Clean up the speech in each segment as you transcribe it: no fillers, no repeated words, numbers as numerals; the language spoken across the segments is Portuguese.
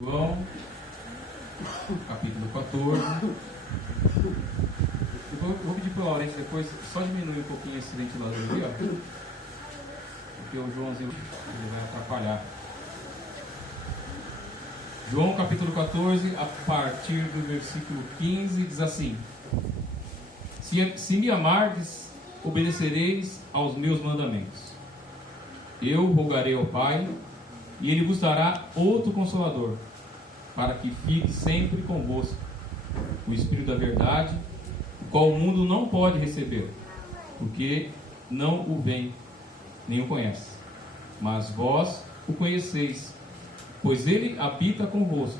João, capítulo 14. Vou pedir para o Laurence depois só diminuir um pouquinho esse ventilador ali, ó, porque o Joãozinho ele vai atrapalhar. João capítulo 14, a partir do versículo 15, diz assim: Se me amardes, obedecereis aos meus mandamentos. Eu rogarei ao Pai, e Ele vos dará outro Consolador, para que fique sempre convosco, o Espírito da verdade, o qual o mundo não pode receber, porque não o vem, nem o conhece. Mas vós o conheceis, pois Ele habita convosco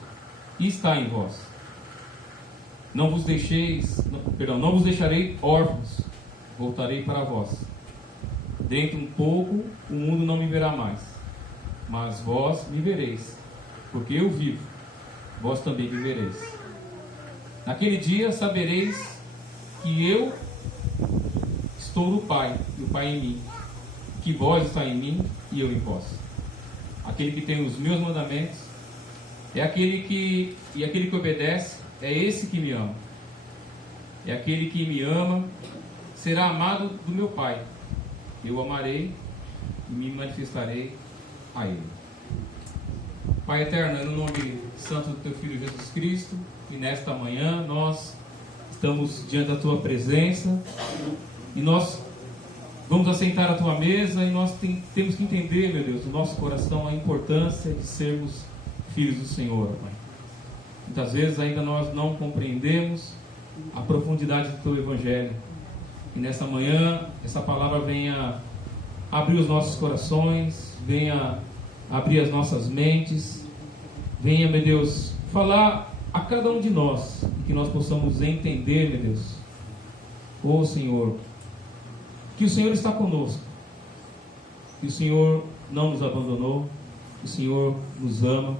e está em vós. Não vos deixarei órfãos, voltarei para vós. Dentro um pouco o mundo não me verá mais, mas vós me vereis, porque eu vivo, vós também me vereis. Naquele dia sabereis que eu estou no Pai, e o Pai em mim, que vós está em mim e eu em vós. Aquele que tem os meus mandamentos é aquele que obedece, é esse que me ama. É aquele que me ama será amado do meu Pai. Eu amarei e me manifestarei a Ele. Pai eterno, no nome santo do Teu Filho Jesus Cristo, e nesta manhã nós estamos diante da Tua presença e nós vamos assentar à Tua mesa e nós temos que entender, meu Deus, no nosso coração a importância de sermos filhos do Senhor, Pai. Muitas vezes ainda nós não compreendemos a profundidade do Teu Evangelho. E nessa manhã, essa palavra venha abrir os nossos corações, venha abrir as nossas mentes, venha, meu Deus, falar a cada um de nós, e que nós possamos entender, meu Deus, ó Senhor, que o Senhor está conosco, que o Senhor não nos abandonou, que o Senhor nos ama,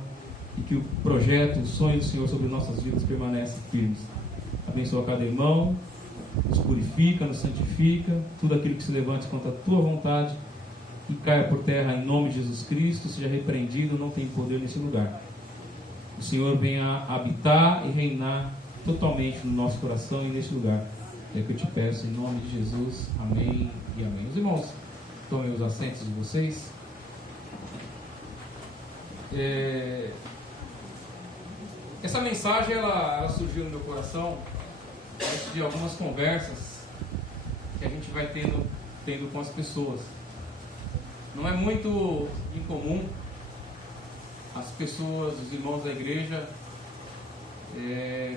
e que o projeto, o sonho do Senhor sobre nossas vidas permanece firmes. Abençoa cada irmão, nos purifica, nos santifica, tudo aquilo que se levante contra a Tua vontade, que caia por terra em nome de Jesus Cristo, seja repreendido, não tem poder nesse lugar. O Senhor venha habitar e reinar totalmente no nosso coração e neste lugar. É o que eu te peço em nome de Jesus. Amém e amém. Os irmãos, tomem os assentos de vocês. Essa mensagem ela surgiu no meu coração diante de algumas conversas que a gente vai tendo com as pessoas. Não é muito incomum as pessoas, os irmãos da igreja,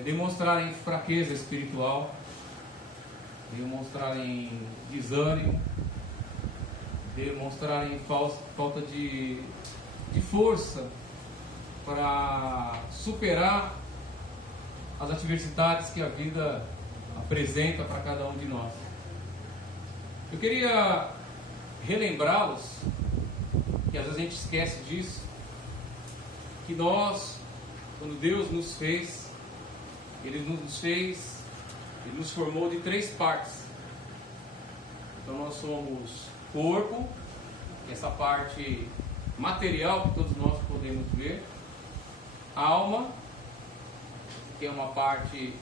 demonstrarem fraqueza espiritual, demonstrarem desânimo, demonstrarem falta de força para superar as adversidades que a vida apresenta para cada um de nós. Eu queria relembrá-los, que às vezes a gente esquece disso, que nós, quando Deus nos fez, Ele nos formou de 3 partes. Então nós somos corpo, essa parte material que todos nós podemos ver, alma, que é uma parte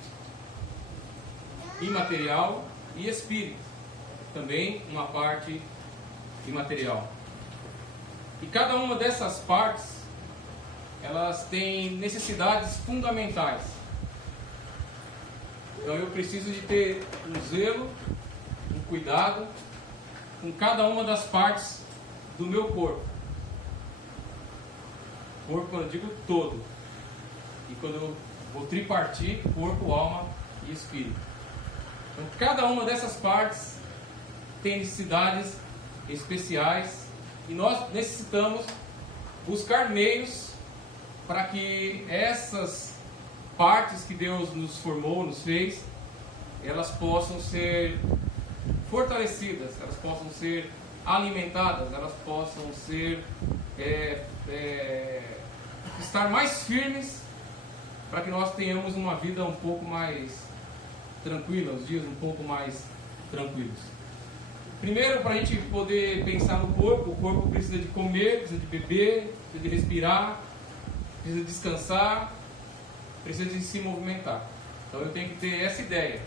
imaterial, e espírito, também uma parte imaterial. E cada uma dessas partes, elas têm necessidades fundamentais. Então eu preciso de ter um zelo, um cuidado com cada uma das partes do meu corpo. Corpo, quando eu digo todo. E quando eu vou tripartir, corpo, alma e espírito. Então cada uma dessas partes tem necessidades especiais e nós necessitamos buscar meios para que essas partes que Deus nos formou, nos fez, elas possam ser fortalecidas, elas possam ser alimentadas, elas possam ser estar mais firmes, para que nós tenhamos uma vida um pouco mais tranquila, os dias um pouco mais tranquilos. Primeiro, para a gente poder pensar no corpo, o corpo precisa de comer, precisa de beber, precisa de respirar, precisa descansar, precisa de se movimentar. Então eu tenho que ter essa ideia.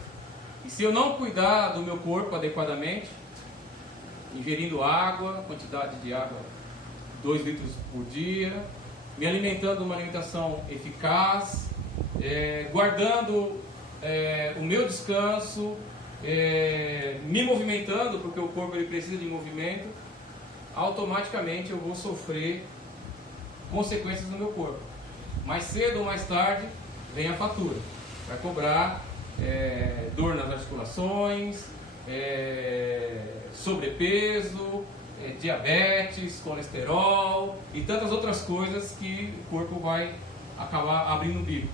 E se eu não cuidar do meu corpo adequadamente, ingerindo água, quantidade de água 2 litros por dia, me alimentando uma alimentação eficaz, guardando o meu descanso, me movimentando, porque o corpo ele precisa de movimento, automaticamente eu vou sofrer consequências no meu corpo. Mais cedo ou mais tarde vem a fatura, vai cobrar dor nas articulações, sobrepeso, diabetes, colesterol e tantas outras coisas que o corpo vai acabar abrindo o bico.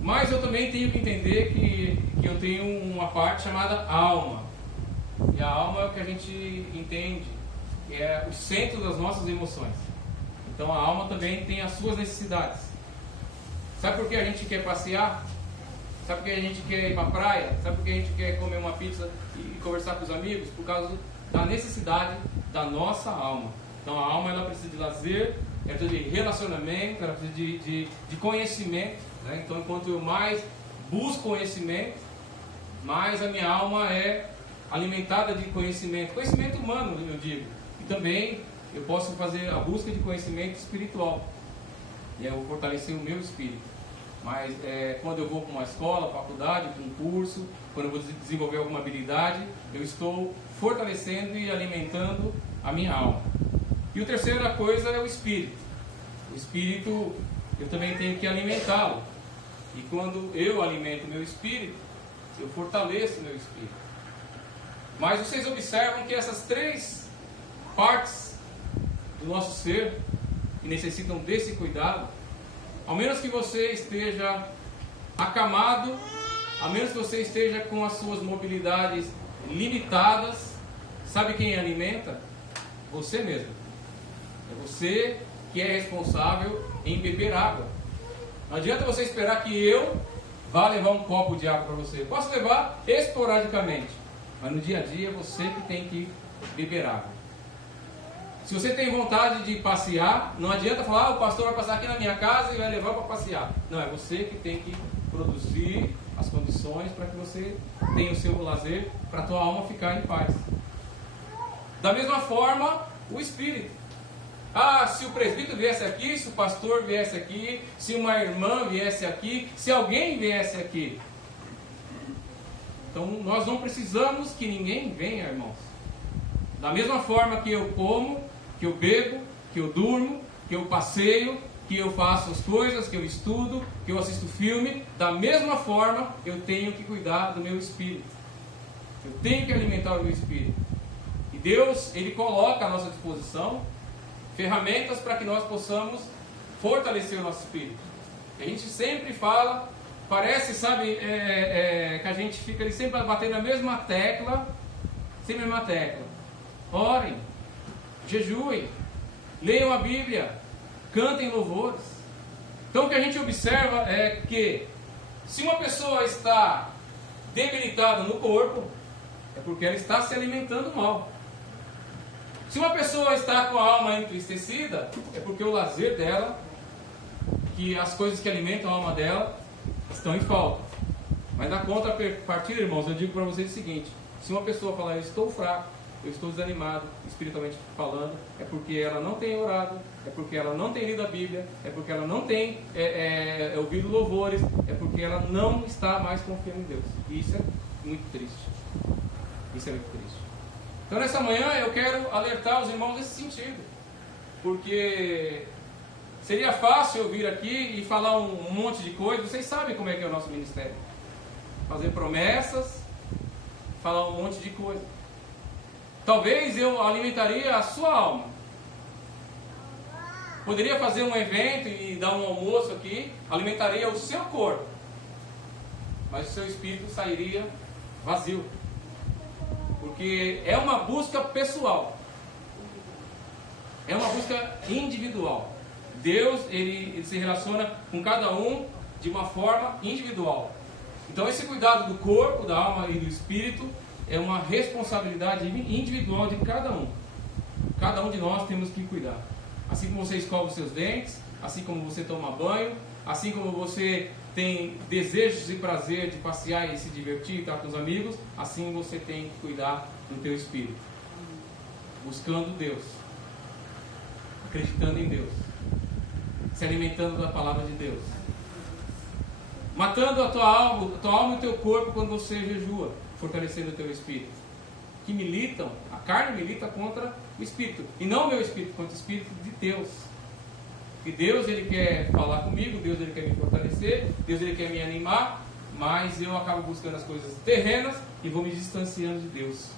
Mas eu também tenho que entender que eu tenho uma parte chamada alma. E a alma é o que a gente entende, que é o centro das nossas emoções. Então a alma também tem as suas necessidades. Sabe por que a gente quer passear? Sabe por que a gente quer ir para a praia? Sabe por que a gente quer comer uma pizza e conversar com os amigos? Por causa da necessidade da nossa alma. Então a alma ela precisa de lazer, ela precisa de relacionamento, ela precisa de conhecimento. Né? Então enquanto eu mais busco conhecimento, mais a minha alma é alimentada de conhecimento. Conhecimento humano, eu digo. E também eu posso fazer a busca de conhecimento espiritual. E eu vou fortalecer o meu espírito. Mas quando eu vou para uma escola, faculdade, para um curso, quando eu vou desenvolver alguma habilidade, eu estou fortalecendo e alimentando a minha alma. E a terceira coisa é o espírito. O espírito, eu também tenho que alimentá-lo. E quando eu alimento o meu espírito, eu fortaleço o meu espírito. Mas vocês observam que essas 3 partes do nosso ser, que necessitam desse cuidado, ao menos que você esteja acamado, a menos que você esteja com as suas mobilidades limitadas, sabe quem alimenta? Você mesmo. É você que é responsável em beber água. Não adianta você esperar que eu vá levar um copo de água para você. Eu posso levar esporadicamente, mas no dia a dia é você que tem que beber água. Se você tem vontade de passear, não adianta falar, o pastor vai passar aqui na minha casa e vai levar para passear. Não, é você que tem que produzir as condições para que você tenha o seu lazer, para a tua alma ficar em paz. Da mesma forma, o espírito. Se o presbítero viesse aqui, se o pastor viesse aqui, se uma irmã viesse aqui, se alguém viesse aqui. Então nós não precisamos que ninguém venha, irmãos. Da mesma forma que eu como, que eu bebo, que eu durmo, que eu passeio, que eu faço as coisas, que eu estudo, que eu assisto filme, da mesma forma eu tenho que cuidar do meu espírito. Eu tenho que alimentar o meu espírito. E Deus, Ele coloca à nossa disposição ferramentas para que nós possamos fortalecer o nosso espírito. E a gente sempre fala, parece, sabe, que a gente fica ali sempre batendo na mesma tecla, sempre na mesma tecla. Orem, jejuem, leiam a Bíblia, cantem louvores. Então o que a gente observa é que se uma pessoa está debilitada no corpo, é porque ela está se alimentando mal. Se uma pessoa está com a alma entristecida, é porque o lazer dela, que as coisas que alimentam a alma dela, estão em falta. Mas na contrapartida, irmãos, eu digo para vocês o seguinte: se uma pessoa falar, eu estou fraco, eu estou desanimado, espiritualmente falando, é porque ela não tem orado, é porque ela não tem lido a Bíblia, é porque ela não tem ouvido louvores, é porque ela não está mais confiando em Deus. E isso é muito triste. Isso é muito triste. Então nessa manhã eu quero alertar os irmãos nesse sentido, porque seria fácil eu vir aqui e falar um monte de coisa. Vocês sabem como é que é o nosso ministério: fazer promessas, falar um monte de coisa. Talvez eu alimentaria a sua alma. Poderia fazer um evento e dar um almoço aqui, alimentaria o seu corpo, mas o seu espírito sairia vazio. Porque é uma busca pessoal, é uma busca individual. Deus ele se relaciona com cada um de uma forma individual. Então esse cuidado do corpo, da alma e do espírito é uma responsabilidade individual de cada um. Cada um de nós temos que cuidar. Assim como você escova os seus dentes, assim como você toma banho, assim como você tem desejos e prazer de passear e se divertir, estar com os amigos, assim você tem que cuidar do teu espírito, buscando Deus, acreditando em Deus, se alimentando da palavra de Deus, matando a tua alma e o teu corpo quando você jejua, fortalecendo o teu espírito. Que militam, a carne milita contra o espírito, e não o meu espírito, contra o espírito de Deus. Que Deus, ele quer falar comigo, Deus, ele quer me fortalecer, Deus, ele quer me animar, mas eu acabo buscando as coisas terrenas e vou me distanciando de Deus.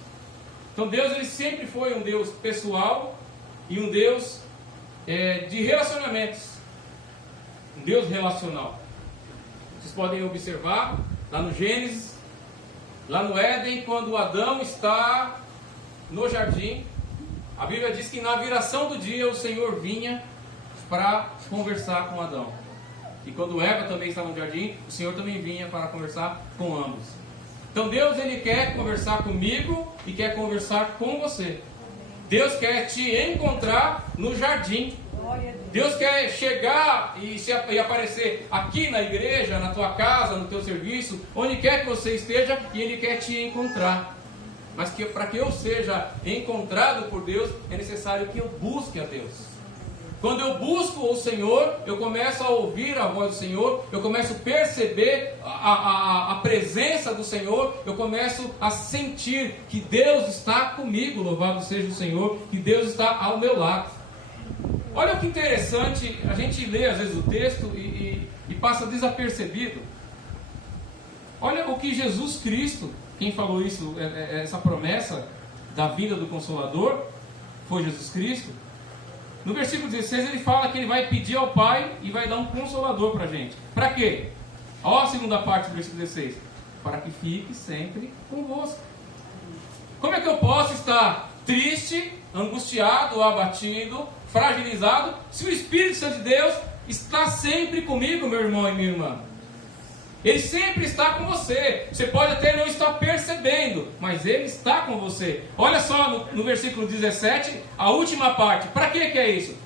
Então Deus, ele sempre foi um Deus pessoal e um Deus de relacionamentos, um Deus relacional. Vocês podem observar lá no Gênesis, lá no Éden, quando Adão está no jardim, a Bíblia diz que na viração do dia o Senhor vinha para conversar com Adão. E quando Eva também estava no jardim, o Senhor também vinha para conversar com ambos. Então Deus, ele quer conversar comigo e quer conversar com você. Deus quer te encontrar no jardim. Deus quer chegar e aparecer aqui na igreja, na tua casa, no teu serviço, onde quer que você esteja, e Ele quer te encontrar. Mas para que eu seja encontrado por Deus, é necessário que eu busque a Deus. Quando eu busco o Senhor, eu começo a ouvir a voz do Senhor, eu começo a perceber a presença do Senhor, eu começo a sentir que Deus está comigo, louvado seja o Senhor, que Deus está ao meu lado. Olha que interessante, a gente lê às vezes o texto e passa desapercebido. Olha o que Jesus Cristo, quem falou isso, essa promessa da vinda do Consolador, foi Jesus Cristo. No versículo 16 ele fala que ele vai pedir ao Pai e vai dar um Consolador para a gente. Para quê? Olha a segunda parte do versículo 16. Para que fique sempre convosco. Como é que eu posso estar triste, angustiado, abatido, fragilizado, se o Espírito Santo de Deus está sempre comigo, meu irmão e minha irmã? Ele sempre está com você. Você pode até não estar percebendo, mas Ele está com você. Olha só no versículo 17, a última parte. Para que é isso?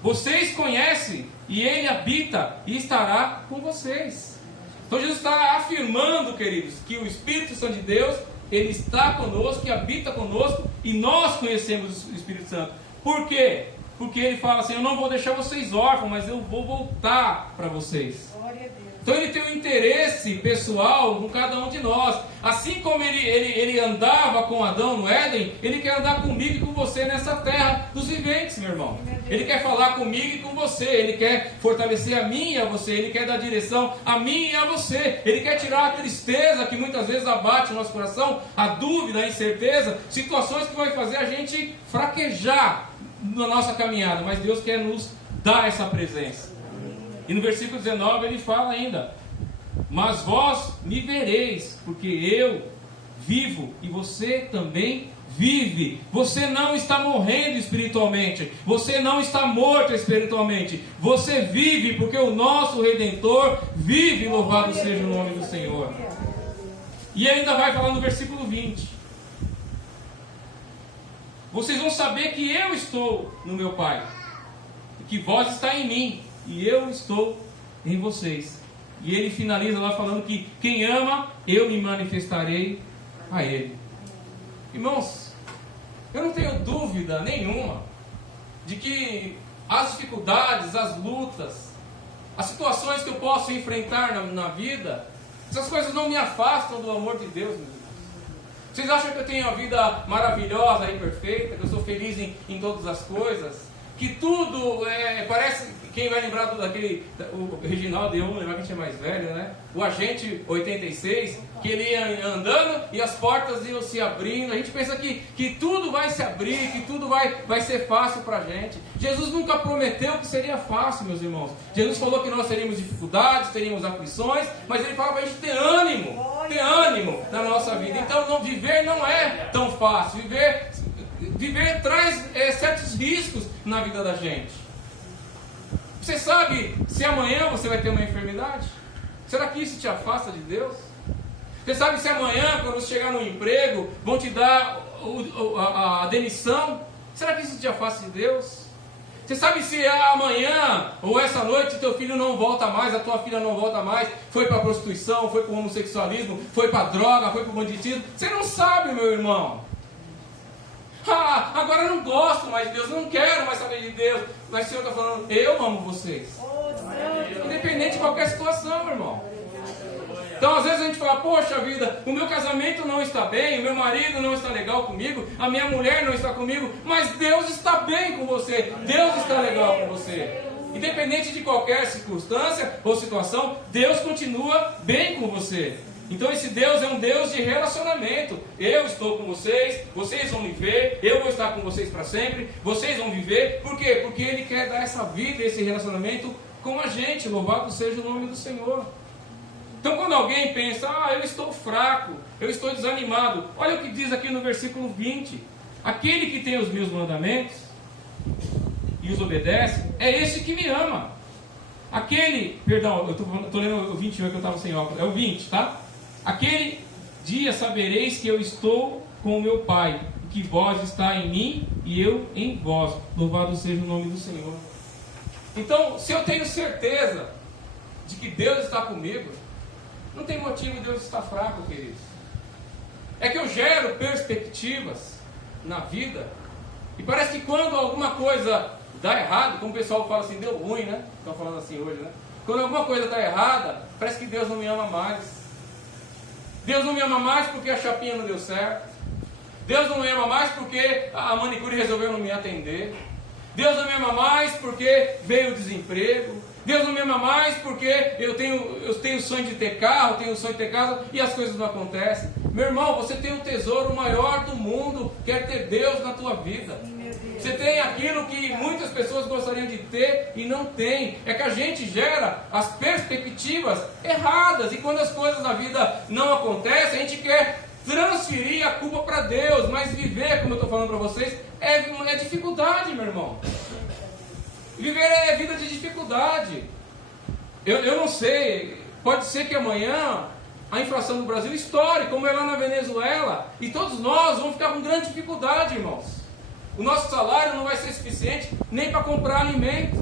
Vocês conhecem e Ele habita e estará com vocês. Então Jesus está afirmando, queridos, que o Espírito Santo de Deus, Ele está conosco, que habita conosco, e nós conhecemos o Espírito Santo. Por quê? Porque Ele fala assim: eu não vou deixar vocês órfãos, mas eu vou voltar para vocês. Glória a Deus. Então Ele tem um interesse pessoal com cada um de nós. Assim como ele andava com Adão no Éden, Ele quer andar comigo e com você nessa terra dos viventes, meu irmão. Ele quer falar comigo e com você. Ele quer fortalecer a mim e a você. Ele quer dar direção a mim e a você. Ele quer tirar a tristeza que muitas vezes abate o nosso coração, a dúvida, a incerteza, situações que vai fazer a gente fraquejar na nossa caminhada. Mas Deus quer nos dar essa presença. E no versículo 19 ele fala ainda: mas vós me vereis, porque eu vivo e você também vive. Você não está morrendo espiritualmente, você não está morto espiritualmente, você vive, porque o nosso Redentor vive, louvado seja o nome do Senhor. E ainda vai falar no versículo 20: vocês vão saber que eu estou no meu Pai, e que vós está em mim, e eu estou em vocês. E ele finaliza lá falando que quem ama, eu me manifestarei a ele. Irmãos, eu não tenho dúvida nenhuma de que as dificuldades, as lutas, as situações que eu posso enfrentar na vida, essas coisas não me afastam do amor de Deus, meus irmãos. Vocês acham que eu tenho uma vida maravilhosa e perfeita, que eu sou feliz em todas as coisas? Que tudo parece... Quem vai lembrar daquele, o Reginaldo, eu vou lembrar que a gente é mais velho, né? O Agente 86, que ele ia andando e as portas iam se abrindo. A gente pensa que tudo vai se abrir, que tudo vai ser fácil para a gente. Jesus nunca prometeu que seria fácil, meus irmãos. Jesus falou que nós teríamos dificuldades, teríamos aflições, mas Ele fala para a gente ter ânimo na nossa vida. Então viver não é tão fácil. Viver traz certos riscos na vida da gente. Você sabe se amanhã você vai ter uma enfermidade? Será que isso te afasta de Deus? Você sabe se amanhã, quando você chegar no emprego, vão te dar a demissão? Será que isso te afasta de Deus? Você sabe se amanhã ou essa noite teu filho não volta mais, a tua filha não volta mais, foi para a prostituição, foi para o homossexualismo, foi para a droga, foi para o banditismo? Você não sabe, meu irmão. Ah, agora eu não gosto mais de Deus, não quero mais saber de Deus. Mas o Senhor está falando, eu amo vocês. Independente de qualquer situação, meu irmão. Então às vezes a gente fala, poxa vida, o meu casamento não está bem, o meu marido não está legal comigo, a minha mulher não está comigo, mas Deus está bem com você, Deus está legal com você. Independente de qualquer circunstância ou situação, Deus continua bem com você. Então esse Deus é um Deus de relacionamento. Eu estou com vocês, vocês vão me ver, eu vou estar com vocês para sempre, vocês vão viver. Por quê? Porque Ele quer dar essa vida, esse relacionamento com a gente. Louvado seja o nome do Senhor. Então quando alguém pensa, eu estou fraco, eu estou desanimado, olha o que diz aqui no versículo 20. Aquele que tem os meus mandamentos e os obedece, é esse que me ama. Aquele, perdão, eu estou lendo o 21 que eu estava sem óculos, é o 20, tá? Aquele dia sabereis que eu estou com o meu Pai, e que vós está em mim e eu em vós. Louvado seja o nome do Senhor. Então, se eu tenho certeza de que Deus está comigo, não tem motivo de Deus estar fraco, queridos. É que eu gero perspectivas na vida, e parece que quando alguma coisa dá errado, como o pessoal fala assim, deu ruim, né? Estão falando assim hoje, né? Quando alguma coisa está errada, parece que Deus não me ama mais. Deus não me ama mais porque a chapinha não deu certo. Deus não me ama mais porque a manicure resolveu não me atender. Deus não me ama mais porque veio o desemprego. Deus não me ama mais porque eu tenho sonho de ter carro, tenho sonho de ter casa e as coisas não acontecem. Meu irmão, você tem o tesouro maior do mundo, quer ter Deus na tua vida. Você tem aquilo que muitas pessoas gostariam de ter e não tem. É que a gente gera as perspectivas erradas, e quando as coisas na vida não acontecem, a gente quer transferir a culpa para Deus. Mas viver, como eu estou falando para vocês, é dificuldade, meu irmão. Viver é vida de dificuldade. Eu não sei, pode ser que amanhã a inflação no Brasil estoure, como é lá na Venezuela, e todos nós vamos ficar com grande dificuldade, irmãos. O nosso salário não vai ser suficiente nem para comprar alimento.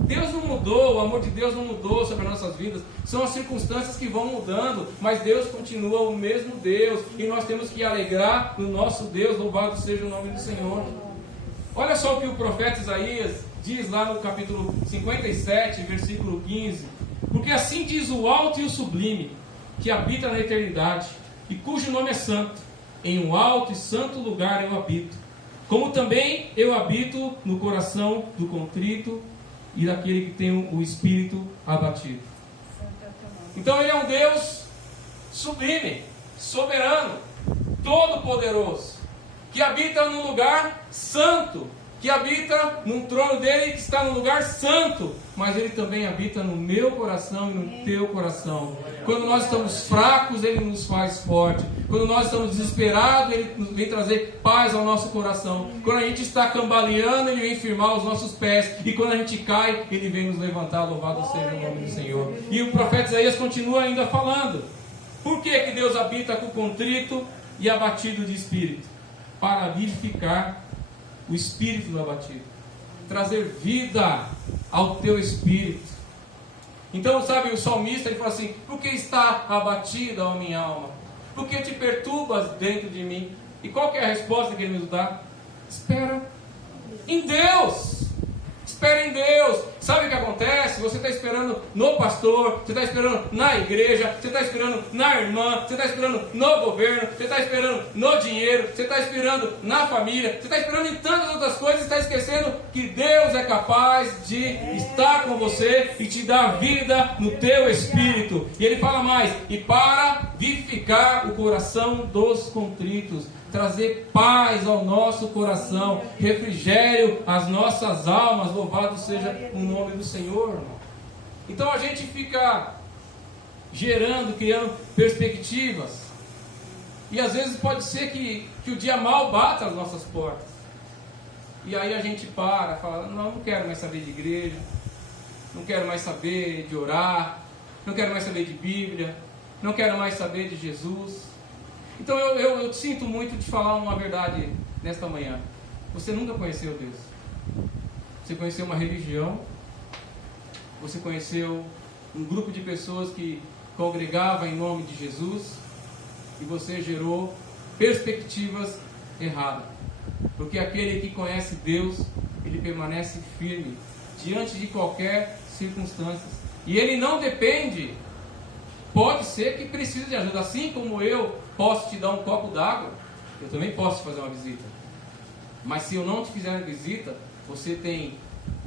Deus não mudou, o amor de Deus não mudou sobre as nossas vidas. São as circunstâncias que vão mudando, mas Deus continua o mesmo Deus, e nós temos que alegrar no nosso Deus. Louvado seja o nome do Senhor. Olha só o que o profeta Isaías diz lá no capítulo 57, versículo 15. Porque assim diz o alto e o sublime, que habita na eternidade, e cujo nome é santo. Em um alto e santo lugar eu habito, como também eu habito no coração do contrito e daquele que tem o espírito abatido. Então Ele é um Deus sublime, soberano, todo-poderoso, que habita num lugar santo, que habita num trono dele que está no lugar santo, mas Ele também habita no meu coração e no teu coração. Quando nós estamos fracos, Ele nos faz forte. Quando nós estamos desesperados, Ele vem trazer paz ao nosso coração. Quando a gente está cambaleando, Ele vem firmar os nossos pés. E quando a gente cai, Ele vem nos levantar. Louvado seja o nome do Senhor. E o profeta Isaías continua ainda falando. Por que que Deus habita com o contrito e abatido de espírito? Para vivificar o espírito do abatido, trazer vida ao teu espírito. Então, sabe, o salmista, ele fala assim: por que está abatida a minha alma? Por que te perturbas dentro de mim? E qual que é a resposta que ele nos dá? Espera em Deus. Espera em Deus. Sabe o que acontece? Você está esperando no pastor, você está esperando na igreja, você está esperando na irmã, você está esperando no governo, você está esperando no dinheiro, você está esperando na família, você está esperando em tantas outras coisas e está esquecendo que Deus é capaz de estar com você e te dar vida no teu espírito. E ele fala mais: e para vivificar o coração dos contritos, trazer paz ao nosso coração, refrigério às nossas almas. Louvado seja o nome do Senhor, irmão. Então a gente fica gerando, criando perspectivas, e às vezes pode ser que o dia mal bata às nossas portas, e aí a gente fala: não quero mais saber de igreja, não quero mais saber de orar, não quero mais saber de Bíblia, não quero mais saber de Jesus. Então eu sinto muito de falar uma verdade nesta manhã: você nunca conheceu Deus. você conheceu uma religião, você conheceu um grupo de pessoas que congregava em nome de Jesus, e você gerou perspectivas erradas. Porque aquele que conhece Deus, ele permanece firme diante de qualquer circunstância. E ele não depende, pode ser que precise de ajuda. Assim como eu posso te dar um copo d'água, eu também posso te fazer uma visita. Mas se eu não te fizer uma visita, você tem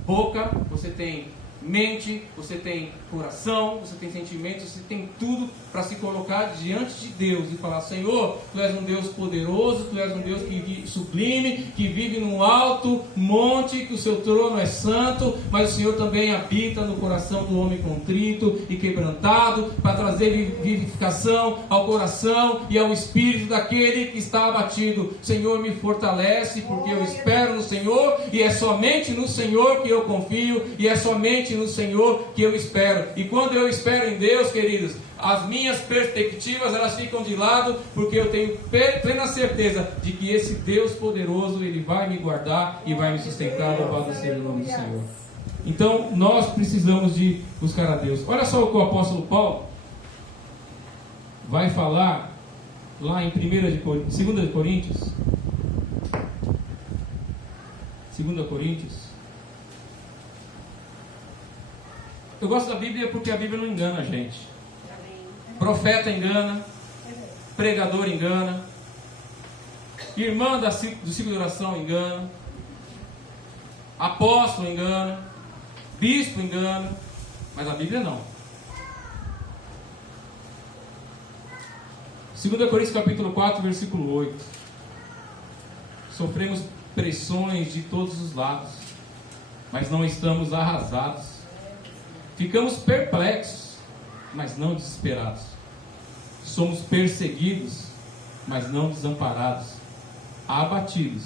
boca, você tem mente, você tem coração, você tem sentimentos, você tem tudo para se colocar diante de Deus e falar: Senhor, Tu és um Deus poderoso, Tu és um Deus sublime, que vive num alto monte, que o Seu trono é santo, mas o Senhor também habita no coração do homem contrito e quebrantado, para trazer vivificação ao coração e ao espírito daquele que está abatido. Senhor, me fortalece, porque eu espero no Senhor, e é somente no Senhor que eu confio, e é somente no Senhor que eu espero. E quando eu espero em Deus, queridos, as minhas perspectivas, elas ficam de lado, porque eu tenho plena certeza de que esse Deus poderoso, Ele vai me guardar e vai me sustentar. Louvado seja o nome do Senhor. Então nós precisamos de buscar a Deus. Olha só o que o apóstolo Paulo vai falar lá em 2 Coríntios. 2 Coríntios. Eu gosto da Bíblia porque a Bíblia não engana a gente. Profeta engana, pregador engana, irmã do ciclo de oração engana, apóstolo engana, bispo engana, mas a Bíblia não. 2 Coríntios capítulo 4, versículo 8. Sofremos pressões de todos os lados, mas não estamos arrasados. Ficamos perplexos, mas não desesperados. Somos perseguidos, mas não desamparados. Abatidos,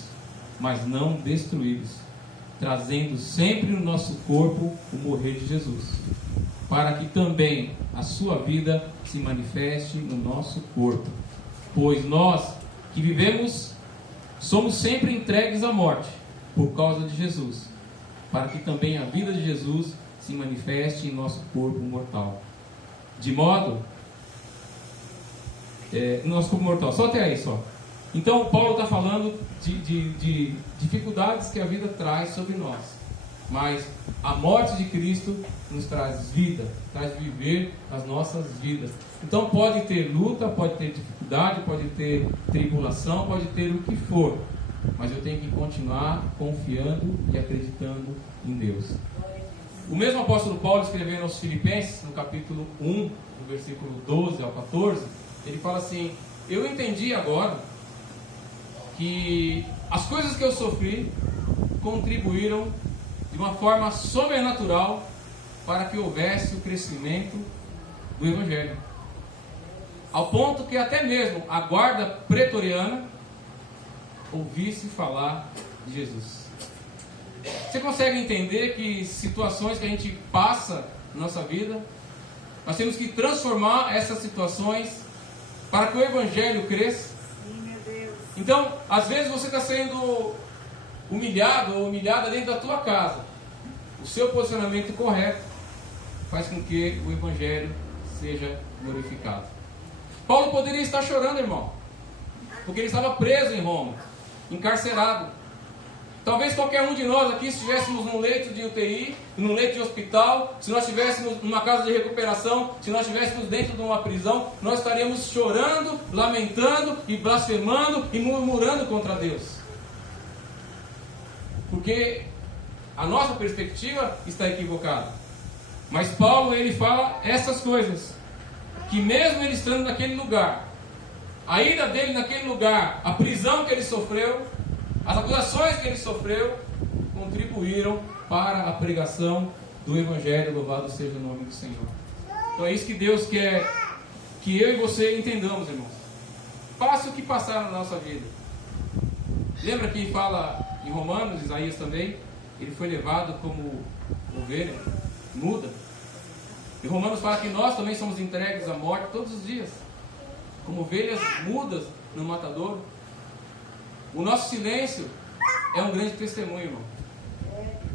mas não destruídos. Trazendo sempre no nosso corpo o morrer de Jesus, para que também a sua vida se manifeste no nosso corpo. Pois nós que vivemos, somos sempre entregues à morte, por causa de Jesus, para que também a vida de Jesus se manifeste em nosso corpo mortal. De modo, nosso corpo mortal, só até aí só. Então Paulo está falando de dificuldades que a vida traz sobre nós, mas a morte de Cristo nos traz vida, traz viver as nossas vidas. Então pode ter luta, pode ter dificuldade, pode ter tribulação, pode ter o que for, mas eu tenho que continuar confiando e acreditando em Deus. O mesmo apóstolo Paulo, escrevendo aos Filipenses, no capítulo 1, do versículo 12 ao 14, ele fala assim: eu entendi agora que as coisas que eu sofri contribuíram de uma forma sobrenatural para que houvesse o crescimento do Evangelho, ao ponto que até mesmo a guarda pretoriana ouvisse falar de Jesus. Você consegue entender que situações que a gente passa na nossa vida, nós temos que transformar essas situações para que o Evangelho cresça? Sim, meu Deus. Então, às vezes você está sendo humilhado ou humilhada dentro da tua casa. O seu posicionamento correto faz com que o Evangelho seja glorificado. Paulo poderia estar chorando, irmão, porque ele estava preso em Roma, encarcerado. Talvez qualquer um de nós aqui, se estivéssemos num leito de UTI, num leito de hospital, se nós estivéssemos numa casa de recuperação, se nós estivéssemos dentro de uma prisão, nós estaríamos chorando, lamentando e blasfemando e murmurando contra Deus. Porque a nossa perspectiva está equivocada. Mas Paulo, ele fala essas coisas, que mesmo ele estando naquele lugar, a ida dele naquele lugar, a prisão que ele sofreu, as acusações que ele sofreu, contribuíram para a pregação do Evangelho. Louvado seja o nome do Senhor. Então é isso que Deus quer que eu e você entendamos, irmãos. Passa o que passar na nossa vida. Lembra que fala em Romanos, Isaías também, ele foi levado como ovelha muda. E Romanos fala que nós também somos entregues à morte todos os dias, como ovelhas mudas no matadouro. O nosso silêncio é um grande testemunho, irmão.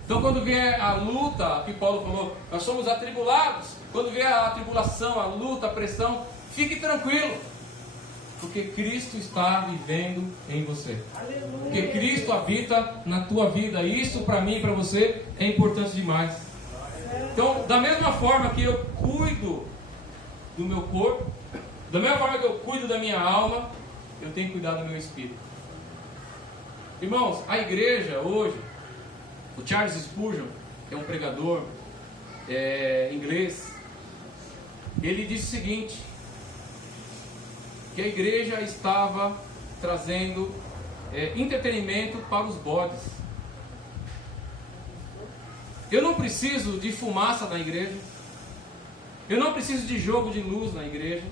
Então quando vier a luta, que Paulo falou, nós somos atribulados. Quando vier a tribulação, a luta, a pressão, fique tranquilo. Porque Cristo está vivendo em você. Porque Cristo habita na tua vida. E isso para mim e para você é importante demais. Então, da mesma forma que eu cuido do meu corpo, da mesma forma que eu cuido da minha alma, eu tenho que cuidar do meu espírito. Irmãos, a igreja hoje, o Charles Spurgeon, que é um pregador inglês, ele disse o seguinte, que a igreja estava trazendo entretenimento para os bodes. Eu não preciso de fumaça na igreja, eu não preciso de jogo de luz na igreja.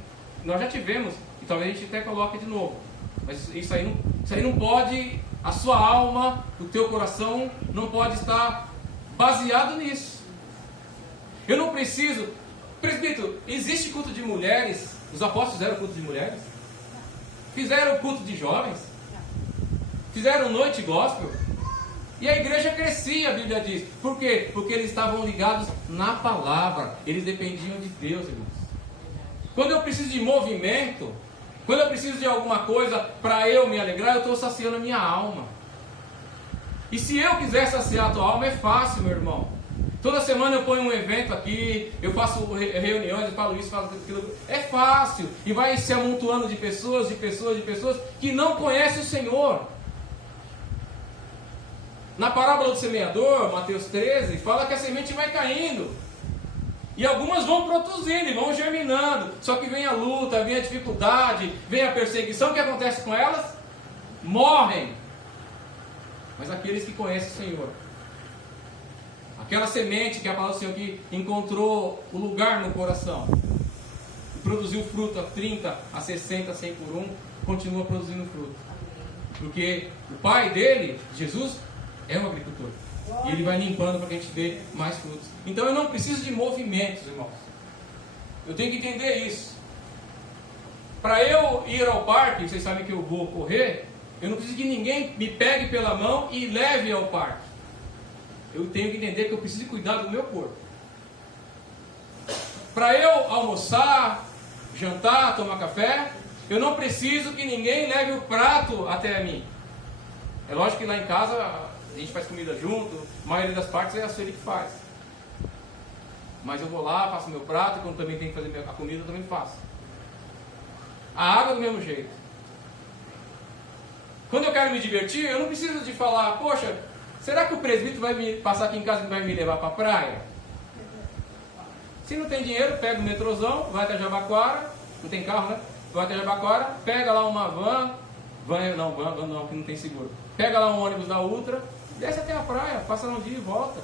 Nós já tivemos, e talvez a gente até coloque de novo, mas isso aí não pode, a sua alma, o teu coração não pode estar baseado nisso. Eu não preciso, presbítero, existe culto de mulheres? Os apóstolos fizeram culto de mulheres? Fizeram culto de jovens? Fizeram noite gospel? E a igreja crescia, a Bíblia diz. Por quê? Porque eles estavam ligados na palavra. Eles dependiam de Deus, irmãos. Quando eu preciso de movimento, quando eu preciso de alguma coisa para eu me alegrar, eu estou saciando a minha alma. E se eu quiser saciar a tua alma, é fácil, meu irmão. Toda semana eu ponho um evento aqui, eu faço reuniões, eu falo isso, falo aquilo. É fácil. E vai se amontoando de pessoas que não conhecem o Senhor. Na parábola do semeador, Mateus 13, fala que a semente vai caindo. E algumas vão produzindo e vão germinando. Só que vem a luta, vem a dificuldade, vem a perseguição. O que acontece com elas? Morrem. Mas aqueles que conhecem o Senhor, aquela semente que a palavra do Senhor que encontrou o lugar no coração, e produziu fruto a 30, a 60, 100 por um, continua produzindo fruto. Porque o pai dele, Jesus, é um agricultor. E ele vai limpando para que a gente dê mais frutos. Então eu não preciso de movimentos, irmãos. Eu tenho que entender isso. Para eu ir ao parque, vocês sabem que eu vou correr, eu não preciso que ninguém me pegue pela mão e leve ao parque. Eu tenho que entender que eu preciso cuidar do meu corpo. Para eu almoçar, jantar, tomar café, eu não preciso que ninguém leve o prato até mim. É lógico que lá em casa a gente faz comida junto, a maioria das partes é a Sueli que faz. Mas eu vou lá, faço meu prato, quando também tem que fazer a comida, eu também faço. A água do mesmo jeito. Quando eu quero me divertir, eu não preciso de falar, poxa, será que o presbítero vai passar aqui em casa e vai me levar para a praia? Se não tem dinheiro, pega o metrôzão, vai até Jabaquara, não tem carro, né? Vai até Jabaquara, pega lá uma van não, que não tem seguro. Pega lá um ônibus da Ultra, desce até a praia, passa um dia e volta.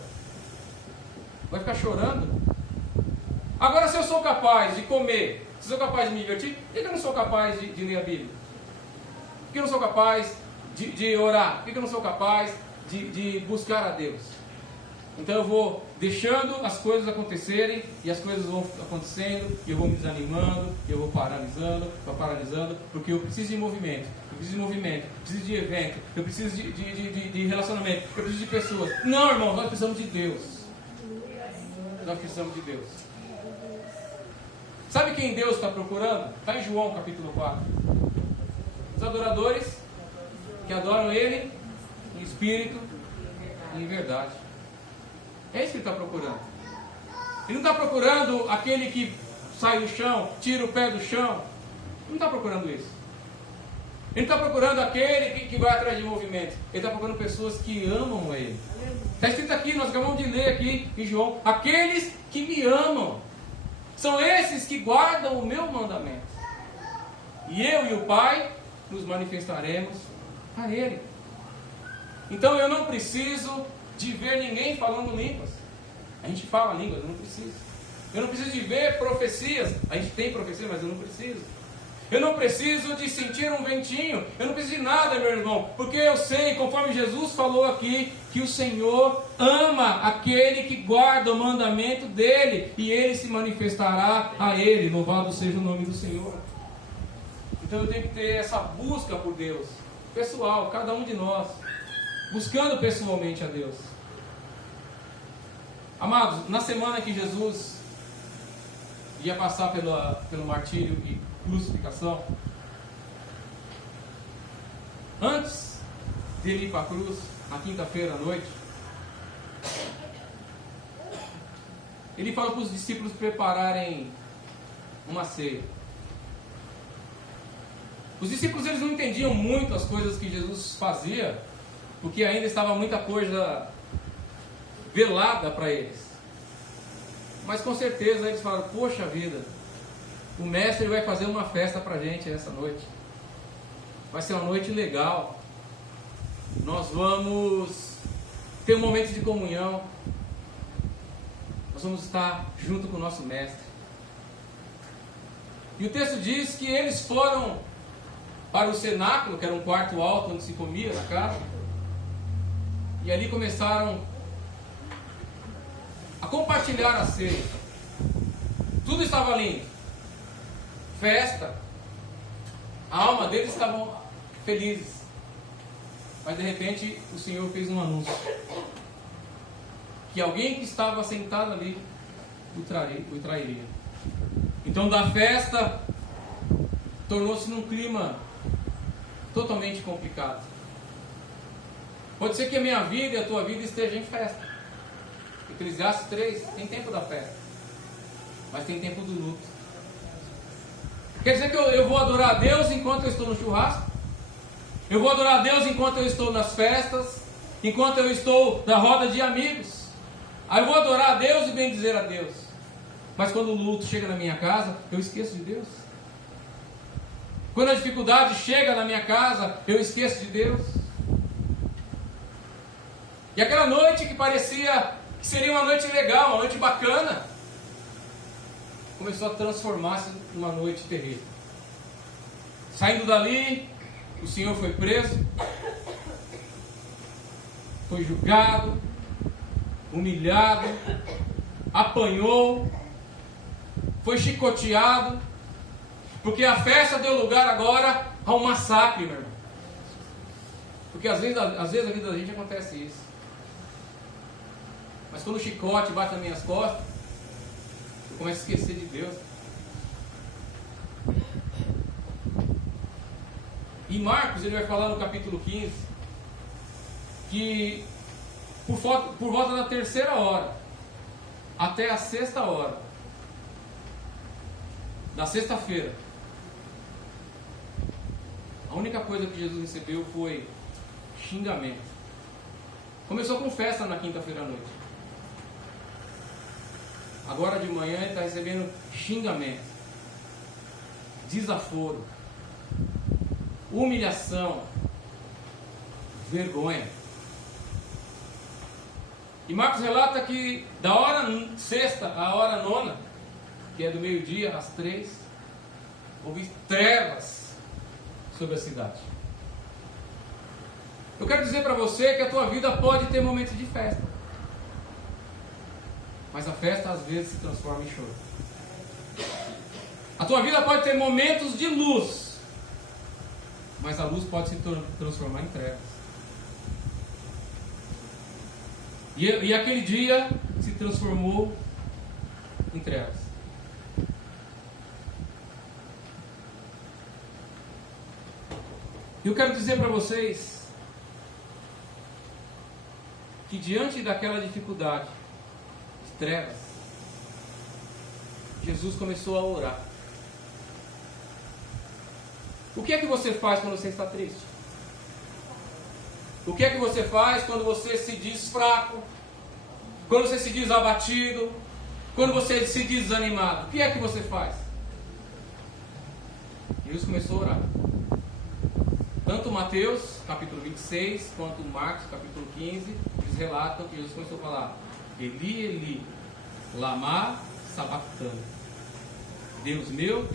Vai ficar chorando? Agora, se eu sou capaz de comer, se eu sou capaz de me divertir, por que eu não sou capaz de ler a Bíblia? Por que eu não sou capaz de orar? Por que eu não sou capaz de buscar a Deus? Então eu vou deixando as coisas acontecerem, e as coisas vão acontecendo, e eu vou me desanimando, e eu vou paralisando, porque eu preciso de movimento, eu preciso de evento, eu preciso de relacionamento, eu preciso de pessoas. Não, irmão, nós precisamos de Deus. Nós precisamos de Deus. Sabe quem Deus está procurando? Está em João capítulo 4. Os adoradores que adoram Ele em espírito e em verdade. É isso que Ele está procurando. Ele não está procurando aquele que sai do chão, tira o pé do chão. Ele não está procurando isso. Ele está procurando aquele que vai atrás de movimento. Ele está procurando pessoas que amam a Ele. Está escrito aqui, nós acabamos de ler aqui em João, aqueles que me amam. São esses que guardam o meu mandamento. E eu e o Pai nos manifestaremos a Ele. Então eu não preciso de ver ninguém falando línguas. A gente fala línguas, eu não preciso. Eu não preciso de ver profecias. A gente tem profecia, mas eu não preciso. Eu não preciso de sentir um ventinho. Eu não preciso de nada, meu irmão. Porque eu sei, conforme Jesus falou aqui, que o Senhor ama aquele que guarda o mandamento dele. E ele se manifestará a ele. Louvado seja o nome do Senhor. Então eu tenho que ter essa busca por Deus. Pessoal, cada um de nós. Buscando pessoalmente a Deus. Amados, na semana que Jesus ia passar pelo martírio e crucificação, antes dele ir para a cruz, na quinta-feira à noite, ele fala para os discípulos prepararem uma ceia. Os discípulos, eles não entendiam muito as coisas que Jesus fazia, porque ainda estava muita coisa velada para eles. Mas com certeza eles falaram: poxa vida, o mestre vai fazer uma festa para a gente essa noite. Vai ser uma noite legal. Nós vamos ter um momento de comunhão. Nós vamos estar junto com o nosso mestre. E o texto diz que eles foram para o cenáculo, que era um quarto alto onde se comia na casa. E ali começaram a compartilhar a ceia. Tudo estava lindo. Festa. A alma deles estavam felizes. Mas de repente o Senhor fez um anúncio. Que alguém que estava sentado ali o trairia. Então da festa tornou-se num clima totalmente complicado. Pode ser que a minha vida e a tua vida esteja em festa. Eclesiastes 3, tem tempo da festa, mas tem tempo do luto. Quer dizer que eu vou adorar a Deus enquanto eu estou no churrasco? Eu vou adorar a Deus enquanto eu estou nas festas? Enquanto eu estou na roda de amigos? Aí eu vou adorar a Deus e bendizer a Deus. Mas quando o luto chega na minha casa, eu esqueço de Deus. Quando a dificuldade chega na minha casa, eu esqueço de Deus. E aquela noite que parecia que seria uma noite legal, uma noite bacana, começou a transformar-se numa noite terrível. Saindo dali, o Senhor foi preso, foi julgado, humilhado, apanhou, foi chicoteado, porque a festa deu lugar agora a um massacre, meu irmão. Porque às vezes a vida da gente acontece isso. Mas quando o chicote bate nas minhas costas, eu começo a esquecer de Deus. E Marcos, ele vai falar no capítulo 15, que por volta da terceira hora, até a sexta hora, da sexta-feira, a única coisa que Jesus recebeu foi xingamento. Começou com festa na quinta-feira à noite. Agora de manhã ele está recebendo xingamento, desaforo, humilhação, vergonha. E Marcos relata que da hora sexta à hora nona, que é do meio-dia às 3, houve trevas sobre a cidade. Eu quero dizer para você que a tua vida pode ter momentos de festa, mas a festa às vezes se transforma em choro. A tua vida pode ter momentos de luz, mas a luz pode se transformar em trevas. E aquele dia se transformou em trevas. Eu quero dizer para vocês que diante daquela dificuldade, trevas, Jesus começou a orar. O que é que você faz quando você está triste? O que é que você faz quando você se diz fraco? Quando você se diz abatido? Quando você se diz desanimado? O que é que você faz? Jesus começou a orar. Tanto Mateus, capítulo 26, quanto Marcos, capítulo 15, eles relatam que Jesus começou a falar: Eli, Eli, lama sabachthani. Deus meu,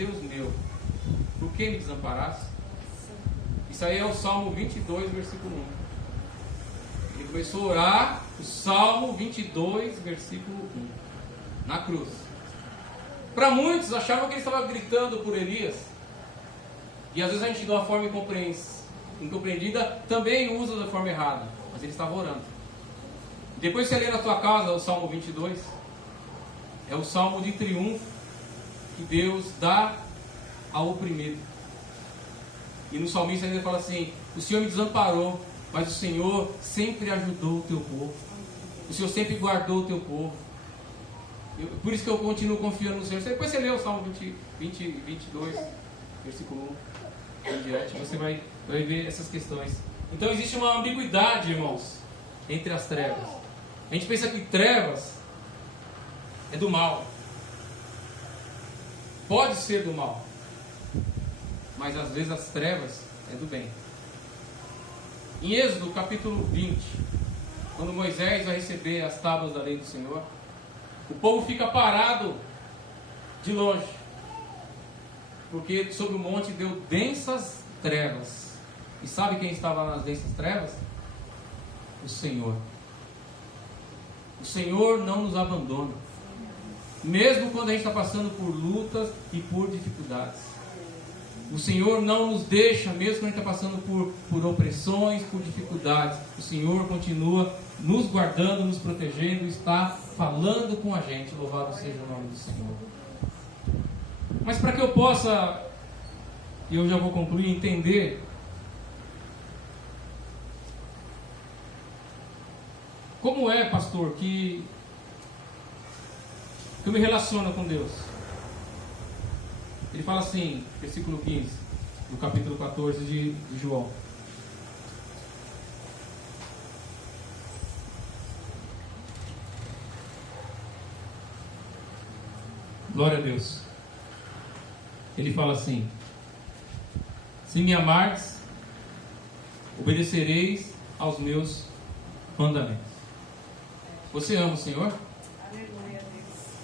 por que me desamparaste? Isso aí é o Salmo 22, versículo 1. Ele começou a orar o Salmo 22, versículo 1, na cruz. Para muitos, achavam que ele estava gritando por Elias. E às vezes a gente, de uma forma incompreendida, também usa da forma errada. Mas ele estava orando. Depois você lê na tua casa o Salmo 22. É o salmo de triunfo que Deus dá ao oprimido. E no salmista ainda fala assim: o Senhor me desamparou, mas o Senhor sempre ajudou o teu povo. O Senhor sempre guardou o teu povo. Por isso que eu continuo confiando no Senhor. Depois você lê o Salmo 22, versículo 1 em diante, você vai ver essas questões. Então existe uma ambiguidade, irmãos, entre as trevas. A gente pensa que trevas é do mal. Pode ser do mal, mas às vezes as trevas é do bem. Em Êxodo capítulo 20, quando Moisés vai receber as tábuas da lei do Senhor, o povo fica parado de longe, porque sobre o monte deu densas trevas. E sabe quem estava nas densas trevas? O Senhor. O Senhor não nos abandona, mesmo quando a gente está passando por lutas e por dificuldades. O Senhor não nos deixa, mesmo quando a gente está passando por opressões, por dificuldades. O Senhor continua nos guardando, nos protegendo, está falando com a gente. Louvado seja o nome do Senhor. Mas para que eu possa, e eu já vou concluir, entender como é, pastor, que eu me relaciono com Deus. Ele fala assim, versículo 15, do capítulo 14 de João. Glória a Deus. Ele fala assim: se me amardes, obedecereis aos meus mandamentos. Você ama o Senhor? Aleluia, Deus.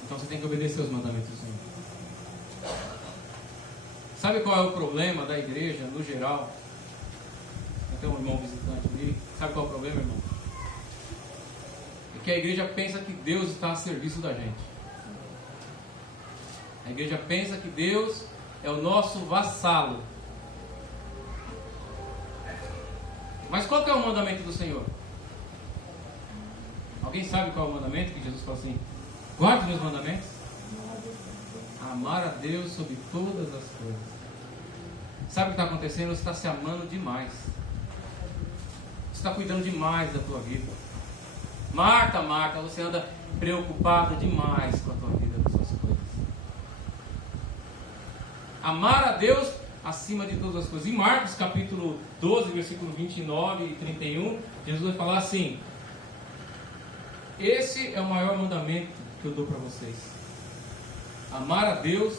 Então você tem que obedecer aos mandamentos do Senhor. Sabe qual é o problema da igreja no geral? Tem um irmão visitante ali. Sabe qual é o problema, irmão? É que a igreja pensa que Deus está a serviço da gente. A igreja pensa que Deus é o nosso vassalo. Mas qual que é o mandamento do Senhor? Alguém sabe qual é o mandamento que Jesus fala assim? Guarde os meus mandamentos. Amar a Deus sobre todas as coisas. Sabe o que está acontecendo? Você está se amando demais. Você está cuidando demais da tua vida. Marta, você anda preocupada demais com a tua vida, com as suas coisas. Amar a Deus acima de todas as coisas. Em Marcos capítulo 12, versículo 29 e 31, Jesus vai falar assim: esse é o maior mandamento que eu dou para vocês. Amar a Deus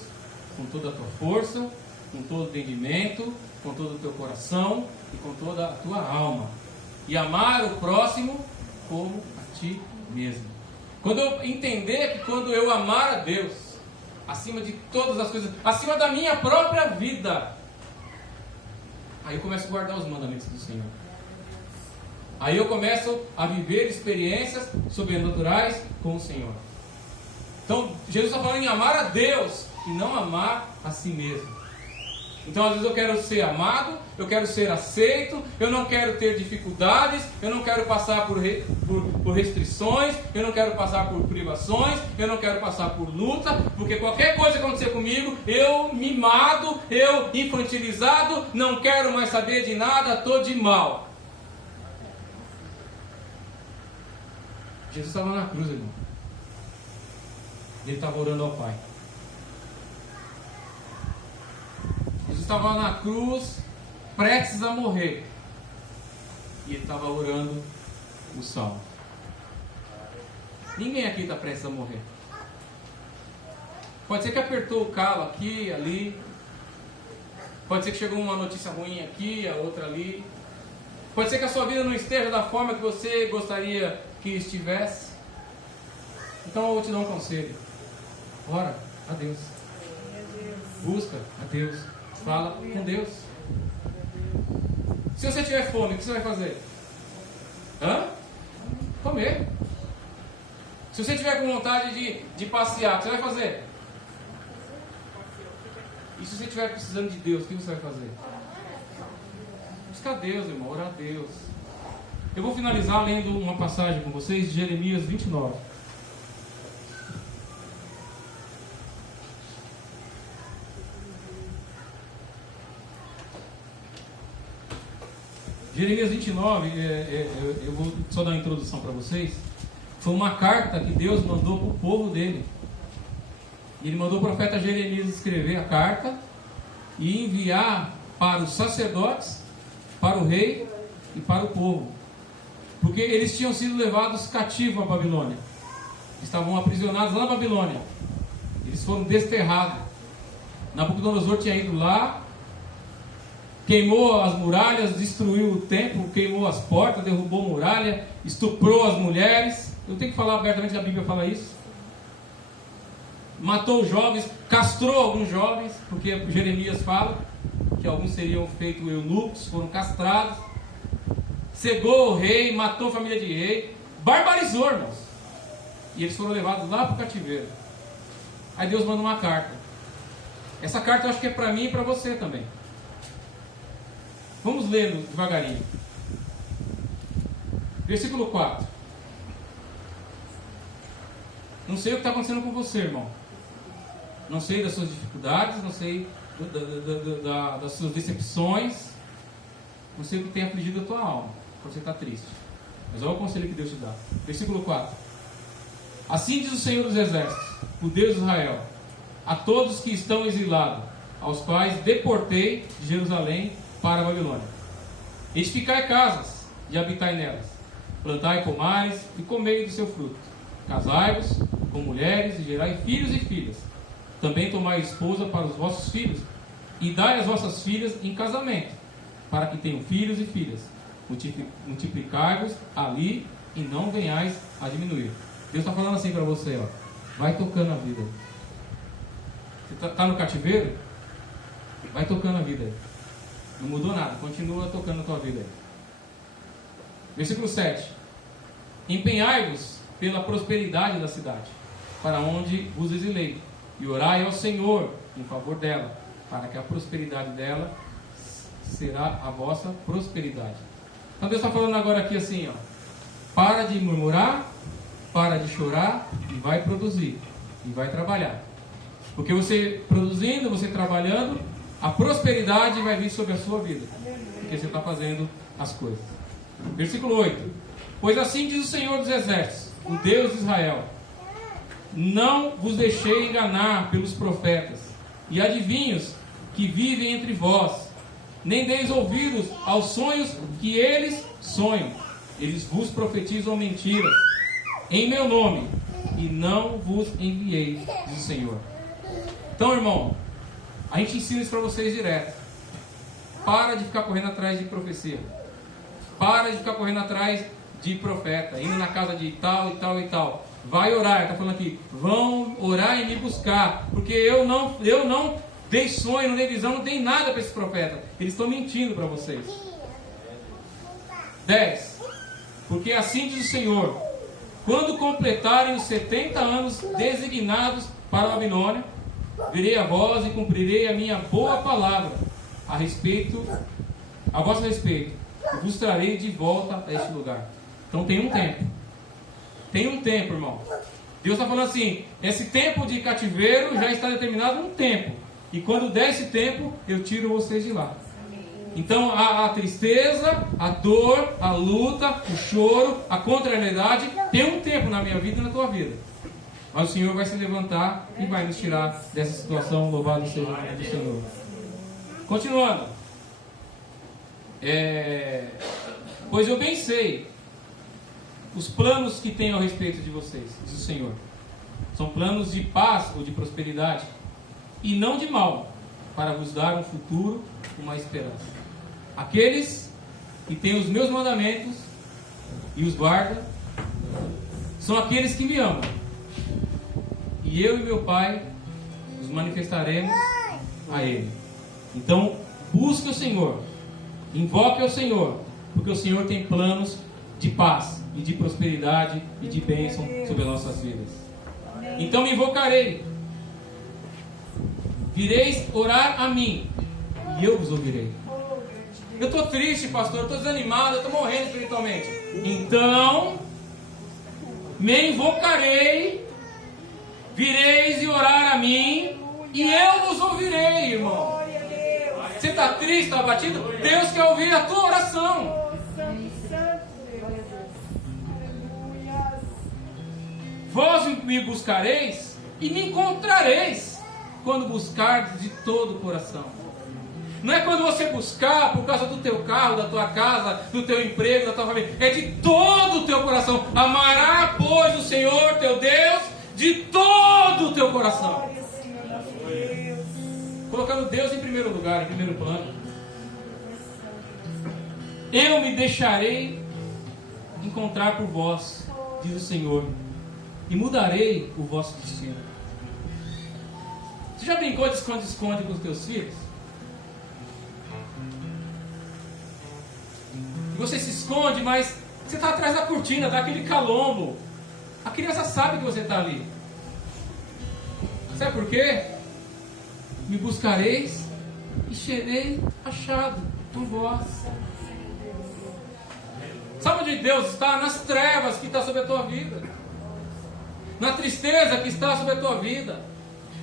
com toda a tua força, com todo o entendimento, com todo o teu coração e com toda a tua alma. E amar o próximo como a ti mesmo. Quando eu entender que quando eu amar a Deus acima de todas as coisas, acima da minha própria vida, aí eu começo a guardar os mandamentos do Senhor. Aí eu começo a viver experiências sobrenaturais com o Senhor. Então, Jesus está falando em amar a Deus e não amar a si mesmo. Então, às vezes eu quero ser amado, eu quero ser aceito, eu não quero ter dificuldades, eu não quero passar por restrições, eu não quero passar por privações, eu não quero passar por luta, porque qualquer coisa que acontecer comigo, eu mimado, eu infantilizado, não quero mais saber de nada, estou de mal. Jesus estava na cruz, irmão. Ele estava orando ao Pai. Jesus estava na cruz, prestes a morrer. E ele estava orando o salmo. Ninguém aqui está prestes a morrer. Pode ser que apertou o calo aqui, ali. Pode ser que chegou uma notícia ruim aqui, a outra ali. Pode ser que a sua vida não esteja da forma que você gostaria que estivesse. Então eu vou te dar um conselho. Ora a Deus. Busca a Deus. Fala com Deus. Se você tiver fome, o que você vai fazer? Comer. Se você tiver com vontade de passear, o que você vai fazer? E se você estiver precisando de Deus, o que você vai fazer? Buscar Deus, irmão. Orar a Deus. Eu vou finalizar lendo uma passagem com vocês de Jeremias 29. Jeremias 29, eu vou só dar uma introdução para vocês. Foi uma carta que Deus mandou para o povo dele. E ele mandou o profeta Jeremias escrever a carta e enviar para os sacerdotes, para o rei e para o povo. Porque eles tinham sido levados cativos à Babilônia. Estavam aprisionados lá na Babilônia. Eles foram desterrados. Nabucodonosor tinha ido lá, queimou as muralhas, destruiu o templo, queimou as portas, derrubou a muralha, estuprou as mulheres. Eu tenho que falar abertamente, a Bíblia fala isso. Matou os jovens, castrou alguns jovens, porque Jeremias fala que alguns seriam feitos eunucos, foram castrados. Cegou o rei, matou a família de rei, barbarizou, irmãos. E eles foram levados lá para o cativeiro. Aí Deus manda uma carta. Essa carta eu acho que é para mim e para você também. Vamos lendo devagarinho. Versículo 4. Não sei o que está acontecendo com você, irmão. Não sei das suas dificuldades, não sei das suas decepções. Não sei o que tem afligido a tua alma. Você está triste. Mas olha o conselho que Deus te dá. Versículo 4. Assim diz o Senhor dos Exércitos, o Deus de Israel, a todos que estão exilados, aos quais deportei de Jerusalém para a Babilônia: edificai casas e habitai nelas, plantai pomares e comei do seu fruto, casai-vos com mulheres e gerai filhos e filhas. Também tomai esposa para os vossos filhos e dai as vossas filhas em casamento, para que tenham filhos e filhas. Multiplicai-vos ali e não venhais a diminuir. Deus está falando assim para você, ó. Vai tocando a vida. Você está no cativeiro? Vai tocando a vida aí. Não mudou nada, continua tocando a tua vida aí. Versículo 7. Empenhai-vos pela prosperidade da cidade, para onde vos exilei, e orai ao Senhor em favor dela, para que a prosperidade dela será a vossa prosperidade. Então Deus está falando agora aqui assim, ó. Para de murmurar, para de chorar e vai produzir, e vai trabalhar. Porque você produzindo, você trabalhando, a prosperidade vai vir sobre a sua vida, porque você está fazendo as coisas. Versículo 8. Pois assim diz o Senhor dos Exércitos, o Deus de Israel: não vos deixei enganar pelos profetas e adivinhos que vivem entre vós, nem deis ouvidos aos sonhos que eles sonham. Eles vos profetizam mentiras em meu nome, e não vos enviei, diz o Senhor. Então, irmão, a gente ensina isso para vocês direto. Para de ficar correndo atrás de profecia. Para de ficar correndo atrás de profeta, indo na casa de tal e tal e tal. Vai orar, está falando aqui, vão orar e me buscar, porque eu não dei sonho, não dei visão, não dei nada para esses profetas. Eles estão mentindo para vocês. 10. Porque assim diz o Senhor: quando completarem os 70 anos designados para a Babilônia, virei a vós e cumprirei a minha boa palavra a vosso respeito, e vos trarei de volta a este lugar. Então tem um tempo. Tem um tempo, irmão. Deus está falando assim: esse tempo de cativeiro já está determinado um tempo. E quando der esse tempo, eu tiro vocês de lá. Então a tristeza, a dor, a luta, o choro, a contrariedade tem um tempo na minha vida e na tua vida. Mas o Senhor vai se levantar e vai nos tirar dessa situação. Louvado seja o nome do Senhor. Continuando. Pois eu bem sei os planos que tenho a respeito de vocês, diz o Senhor. São planos de paz ou de prosperidade, e não de mal, para vos dar um futuro, uma esperança. Aqueles que têm os meus mandamentos e os guardam são aqueles que me amam. E eu e meu Pai nos manifestaremos a Ele. Então, busque o Senhor, invoque ao Senhor, porque o Senhor tem planos de paz e de prosperidade e de bênção sobre as nossas vidas. Então me invocarei, vireis orar a mim, e eu vos ouvirei. Eu estou triste, pastor, eu estou desanimado, eu estou morrendo espiritualmente. Então, me invocarei, vireis e orar a mim, e eu vos ouvirei, irmão. Você está triste, está abatido? Deus quer ouvir a tua oração. Vós me buscareis e me encontrareis quando buscardes de todo o coração. Não é quando você buscar por causa do teu carro, da tua casa, do teu emprego, da tua família. É de todo o teu coração. Amará, pois, o Senhor teu Deus de todo o teu coração. Colocando Deus em primeiro lugar, em primeiro plano. Eu me deixarei encontrar por vós, diz o Senhor, e mudarei o vosso destino. Você já brincou de esconde-esconde com os teus filhos? Você se esconde, mas você está atrás da cortina, daquele calombo. A criança sabe que você está ali. Sabe por quê? Me buscareis e serei achado por vós. Sabe onde Deus está? Nas trevas que está sobre a tua vida, na tristeza que está sobre a tua vida,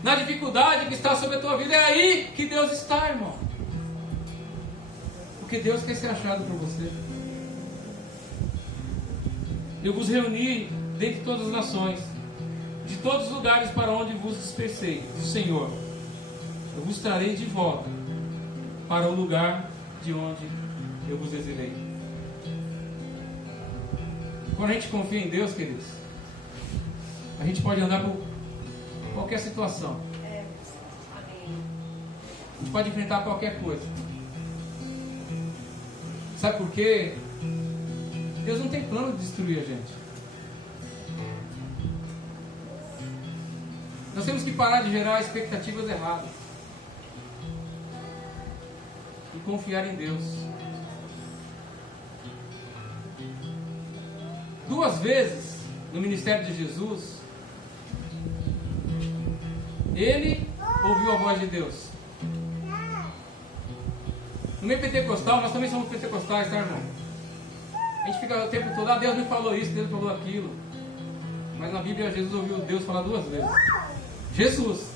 na dificuldade que está sobre a tua vida. É aí que Deus está, irmão. Porque Deus quer ser achado por você. Eu vos reuni dentre todas as nações, de todos os lugares para onde vos dispersei, diz o Senhor. Eu vos trarei de volta para o lugar de onde eu vos exilei. Quando a gente confia em Deus, queridos, a gente pode andar por qualquer situação. A gente pode enfrentar qualquer coisa. Sabe por quê? Deus não tem plano de destruir a gente. Nós temos que parar de gerar expectativas erradas e confiar em Deus. 2 vezes no ministério de Jesus, ele ouviu a voz de Deus. No meio pentecostal, nós também somos pentecostais, tá, irmão? A gente fica o tempo todo, Deus me falou isso, Deus me falou aquilo. Mas na Bíblia, Jesus ouviu Deus falar 2 vezes. Jesus,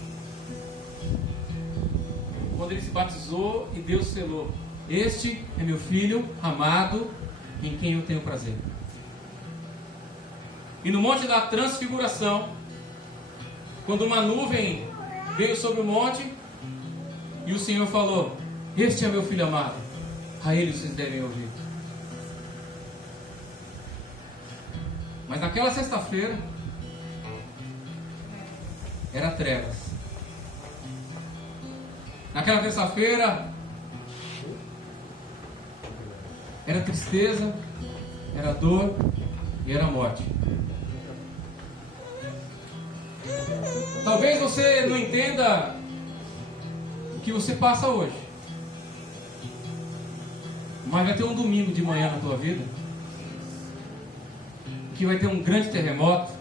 quando ele se batizou e Deus selou: este é meu filho amado, em quem eu tenho prazer. E no monte da transfiguração, quando uma nuvem veio sobre o monte, e o Senhor falou: este é meu filho amado, a ele vocês devem ouvir. Mas naquela sexta-feira era trevas. Naquela terça-feira era tristeza, era dor e era morte. Talvez você não entenda o que você passa hoje, mas vai ter um domingo de manhã na tua vida que vai ter um grande terremoto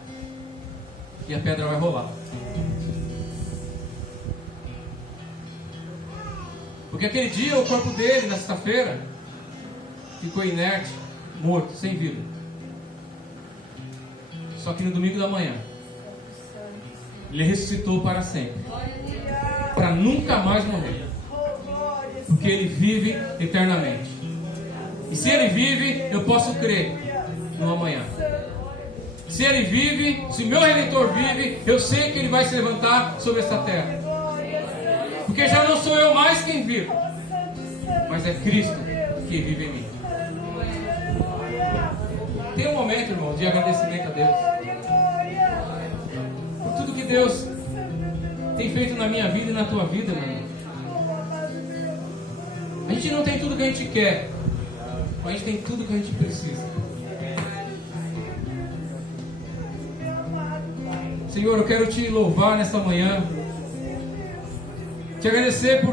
e a pedra vai rolar. Porque aquele dia o corpo dele, na sexta-feira, ficou inerte, morto, sem vida. Só que no domingo da manhã ele ressuscitou para sempre, para nunca mais morrer, porque ele vive eternamente. E se ele vive, eu posso crer no amanhã. Se ele vive, se o meu Redentor vive, eu sei que ele vai se levantar sobre essa terra. Porque já não sou eu mais quem vive, mas é Cristo que vive em mim. Tem um momento, irmão, de agradecimento a Deus por tudo que Deus tem feito na minha vida e na tua vida, meu irmão. A gente não tem tudo que a gente quer, mas a gente tem tudo que a gente precisa. Senhor, eu quero te louvar nesta manhã, te agradecer por